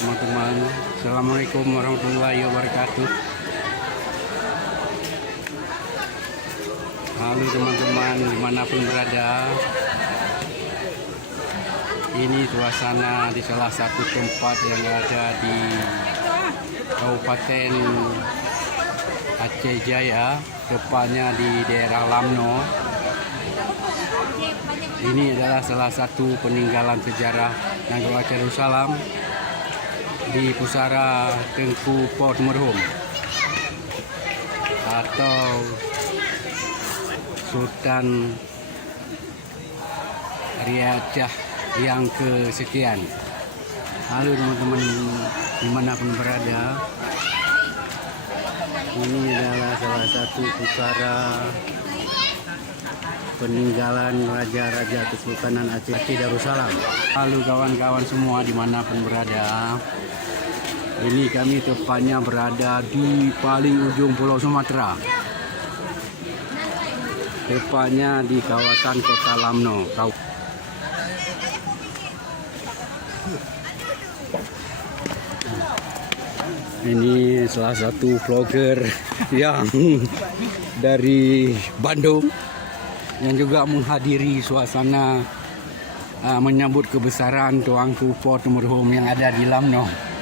teman-teman. Assalamualaikum warahmatullahi wabarakatuh. Halo teman-teman dimanapun berada. Ini suasana di salah satu tempat yang ada di Kabupaten Aceh Jaya, tepatnya di daerah Lamno. Ini adalah salah satu peninggalan sejarah Nagara Aceh Darussalam di pusara Tengku Port Merhum atau Sultan Riacah yang kesekian. Halo teman-teman dimanapun berada. Ini adalah salah satu pusara peninggalan Raja-Raja Kesultanan Aceh Darussalam. Halo kawan-kawan semua dimanapun berada. Ini kami tepatnya berada di paling ujung Pulau Sumatera, tepatnya di kawasan Kota Lamno. Ini salah satu vlogger yang dari Bandung yang juga menghadiri suasana menyambut kebesaran Tuanku Port Merhum yang ada di Lamno.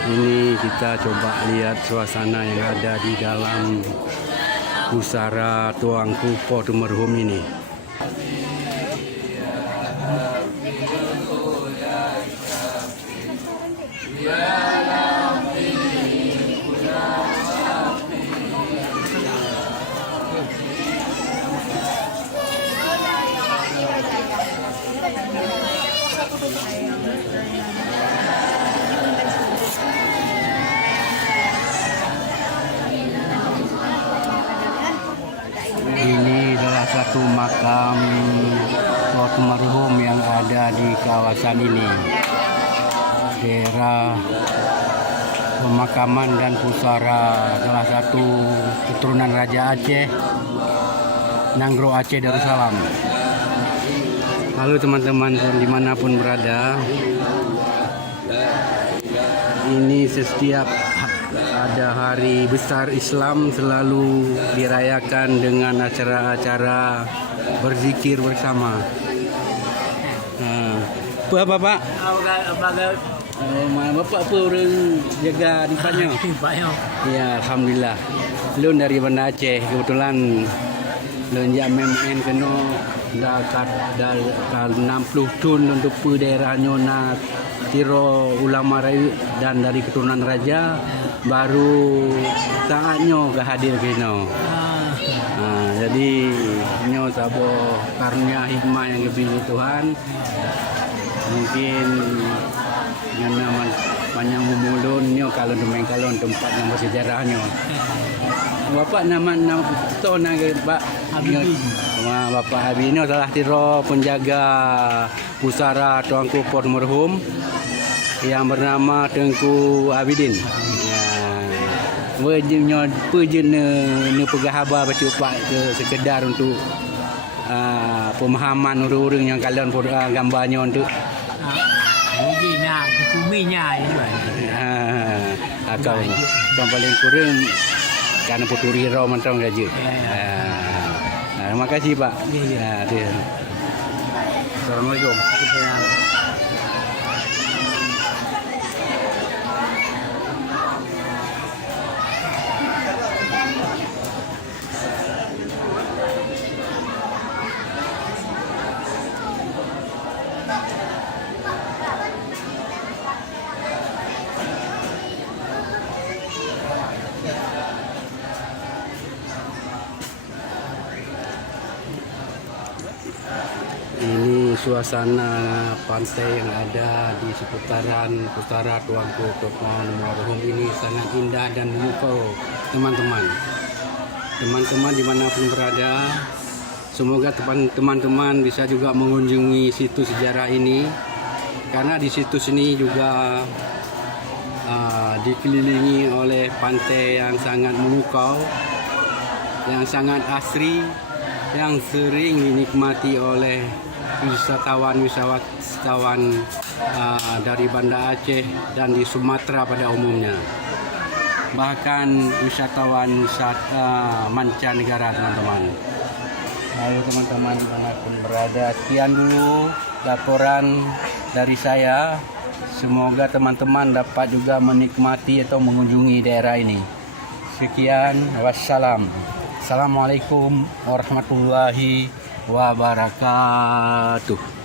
Ini kita coba lihat suasana yang ada di dalam pusara Tuanku Port Merhum ini. Ini adalah satu makam Port Merhum yang ada di kawasan ini, daerah pemakaman dan pusara salah satu keturunan Raja Aceh, Nagara Aceh Darussalam. Halo teman-teman dimanapun berada. Ini setiap ada hari besar Islam selalu dirayakan dengan acara-acara berzikir bersama. Apa Pak? Bapak apa orang jaga di Banyak? Ya, alhamdulillah. Lu dari Banda Aceh kebetulan lu MMN kena dah 60 tahun untuk daerah Nyona Tiro ulama rayu dan dari keturunan raja baru saatnya kehadir kena. Jadi nyo sabo karunia hikmah yang lebih Tuhan. Mungkin yang nama panjang umulun nyo kalau demeng kalon tempat yang bersejarahnya. Bapak nama to nang Pak Habibin. Bapak Habibin ini salah tiro penjaga pusara Tuanku Port Merhum yang bernama Tengku Abidin. Ya. Wajibnya pujun ne pegahaba baca pak ke sekedar untuk pemahaman orang-orang yang kalian gambarnya untuk dikuminya ini. Atau yang paling kurang karena puturi raw mentang gaji. Terima kasih Pak. Assalamualaikum. Ini suasana pantai yang ada di seputaran pusara Tuanku Port Merhum ini sangat indah dan memukau teman-teman. Teman-teman dimanapun berada, semoga teman-teman bisa juga mengunjungi situs sejarah ini, karena di situs ini juga dikelilingi oleh pantai yang sangat memukau, yang sangat asri, yang sering dinikmati oleh wisatawan dari Banda Aceh dan di Sumatera pada umumnya. Bahkan wisatawan mancanegara teman-teman. Lalu teman-teman dimanapun berada, sekian dulu laporan dari saya. Semoga teman-teman dapat juga menikmati atau mengunjungi daerah ini. Sekian, wassalam. Assalamualaikum warahmatullahi wabarakatuh.